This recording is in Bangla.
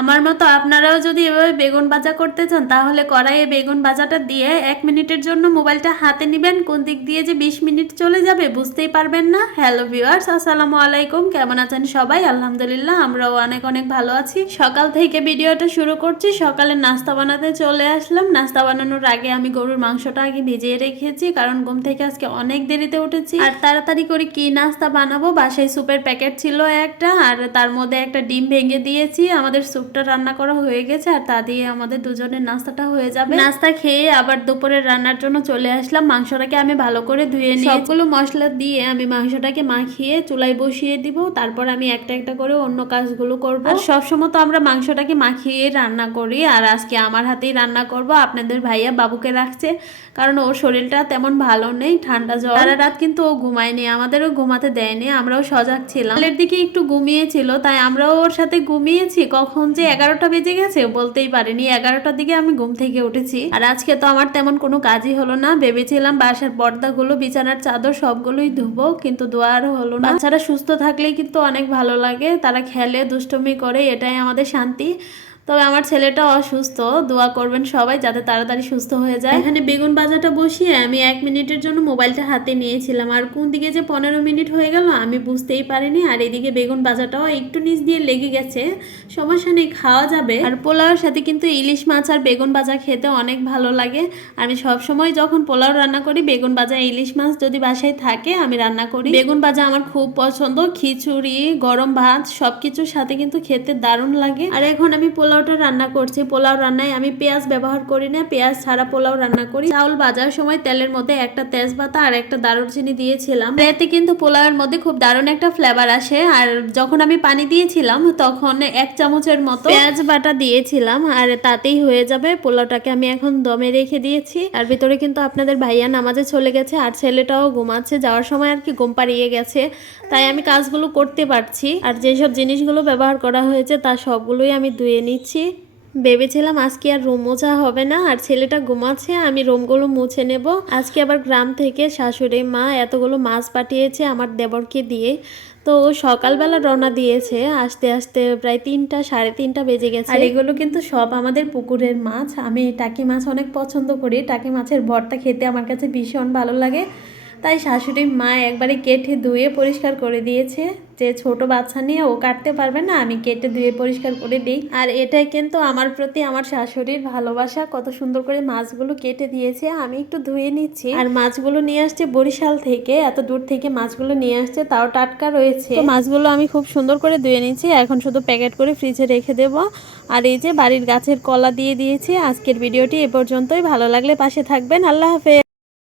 আমার মতো আপনারাও যদি এভাবে বেগুন ভাজা করতে চান তাহলে কড়াইয়ে বেগুন ভাজাটা দিয়ে 1 মিনিটের জন্য মোবাইলটা হাতে নেবেন, কোন দিক দিয়ে যে 20 মিনিট চলে যাবে বুঝতেই পারবেন না। হ্যালো ভিউয়ার্স, আসসালামু আলাইকুম, কেমন আছেন সবাই? আলহামদুলিল্লাহ আমরাও অনেক অনেক ভালো আছি। সকাল থেকে ভিডিওটা শুরু করছি। সকালে নাস্তা বানাতে চলে আসলাম। নাস্তা বানানোর আগে আমি গরুর মাংসটা আগে ভিজিয়ে রেখেছি, কারণ ঘুম থেকে আজকে অনেক দেরিতে উঠেছি। আর তাড়াতাড়ি করে কি নাস্তা বানাবো, বাসায় স্যুপের প্যাকেট ছিল একটা, আর তার মধ্যে একটা ডিম ভেঙে দিয়েছি। আমাদের স্যুপটা রান্না করা হয়ে গেছে, আর তা দিয়ে আমাদের দুজনের নাস্তাটা হয়ে যাবে। নাস্তা খেয়ে আবার দুপুরের রান্নার জন্য চলে আসলাম। মাংসটাকে আমি ভালো করে ধুয়ে নিয়ে সবগুলো মশলা দিয়ে আমি মাংসটাকে মাখিয়ে চুলায় বসিয়ে দিব। তারপর আমি একটা একটা করে অন্য কাজগুলো করব। আর সবসময় তো আমরা মাংসটাকে মাখিয়ে রান্না করি, আর আজকে আমার হাতেই রান্না করব। আপনাদের ভাইয়া বাবুকে রাখছে, কারণ ওর শরীরটা তেমন ভালো নেই, ঠান্ডা জ্বর। সারা রাত কিন্তু ও ঘুমায়নি, আমাদেরও ঘুমাতে দেয়নি, আমরাও সজাগ ছিলাম। সকালের দিকে একটু ঘুমিয়েছিল, তাই আমরাও ওর সাথে ঘুমিয়েছি। কখন যে 11টা বেজে গেছে বলতেই পারিনি। 11টার দিকে আমি ঘুম থেকে উঠেছি। আর আজকে তো আমার তেমন কোনো কাজই হলো না। ভেবেছিলাম বাসার পর্দাগুলো, বিছানার চাদর সবগুলোই ধুবো, কিন্তু ধোয়া আর হলো না। বাচ্চারা সুস্থ থাকলেই কিন্তু অনেক ভালো লাগে, তারা খেলে দুষ্টুমি করে, এটাই আমাদের শান্তি। তবে আমার ছেলেটা অসুস্থ, দোয়া করবেন সবাই যাতে তাড়াতাড়ি সুস্থ হয়ে যায়। এখানে বেগুন ভাজাটা বসিয়ে আমি 1 মিনিটের জন্য মোবাইলটা হাতে নিয়েছিলাম, আর কোন দিকে যে 15 মিনিট হয়ে গেল আমি বুঝতেই পারিনি। আর এদিকে বেগুন ভাজাটাও একটু নিচ দিয়ে লেগে গেছে, সমস্যা নেই, খাওয়া যাবে। আর পোলাওর সাথে কিন্তু ইলিশ মাছ আর বেগুন ভাজা খেতে অনেক ভালো লাগে। আমি সব সময় যখন পোলাও রান্না করি, বেগুন ভাজা ইলিশ মাছ যদি বাসায় থাকে আমি রান্না করি। বেগুন ভাজা আমার খুব পছন্দ, খিচুড়ি, গরম ভাত সবকিছুর সাথে কিন্তু খেতে দারুণ লাগে। আর এখন আমি পোলাওটা রান্না করছি। পোলাও রান্নায় আমি পেঁয়াজ ব্যবহার করি না, পেঁয়াজ ছাড়া পোলাও রান্না করি। চাউল ভাজার সময় তেলের মধ্যে একটা তেজপাতা আর একটা দারুচিনি দিয়েছিলাম, এতে কিন্তু পোলাওয়ের মধ্যে খুব দারুণ একটা ফ্লেভার আসে। আর যখন আমি পানি দিয়েছিলাম তখন 1 চামচের মতো পেঁয়াজ বাটা দিয়েছিলাম, আর তাতেই হয়ে যাবে। পোলাওটাকে আমি এখন দমে রেখে দিয়েছি। আর ভিতরে কিন্তু আপনাদের ভাইয়া নামাজে চলে গেছে, আর ছেলেটাও ঘুমাচ্ছে, যাওয়ার সময় আর কি ঘুম পাড়িয়ে গেছে, তাই আমি কাজগুলো করতে পারছি। আর যেসব জিনিসগুলো ব্যবহার করা হয়েছে তার সবগুলোই আমি ধুয়ে নিচ্ছি। ভেবেছিলাম আজকে আর রুম মোছা হবে না, আর ছেলেটা ঘুমাচ্ছে, আমি রুমগুলো মুছে নেব। আজকে আবার গ্রাম থেকে শাশুড়ি মা এতগুলো মাছ পাঠিয়েছে আমার দেবরকে দিয়ে। তো ও সকালবেলা রওনা দিয়েছে, আসতে আসতে প্রায় 3টা, সাড়ে 3টা বেজে গেছে। আর এগুলো কিন্তু সব আমাদের পুকুরের মাছ। আমি টাকি মাছ অনেক পছন্দ করি, টাকি মাছের ভর্তা খেতে আমার কাছে ভীষণ ভালো লাগে। তাই শাশুড়ি মা একবারে কেটে ধুয়ে পরিষ্কার করে দিয়েছে। যে ছোট বাচ্চা নিয়ে ও কাটতে পারবে না, আমি কেটে ধুয়ে পরিষ্কার করে দিই। আর এটাই কিন্তু আমার প্রতি আমার শাশুড়ির ভালোবাসা, কত সুন্দর করে মাছগুলো কেটে দিয়েছে। আমি একটু ধুয়ে নিচ্ছি। আর মাছগুলো নিয়ে আসছে বরিশাল থেকে, এত দূর থেকে মাছগুলো নিয়ে আসছে, তাও টাটকা রয়েছে। তো মাছগুলো আমি খুব সুন্দর করে ধুয়ে নিচ্ছি, এখন শুধু প্যাকেট করে ফ্রিজে রেখে দেব। আর এই যে বাড়ির গাছের কলা দিয়ে দিয়েছি। আজকের ভিডিওটি এ পর্যন্তই, ভালো লাগলে পাশে থাকবেন। আল্লাহ হাফেজ।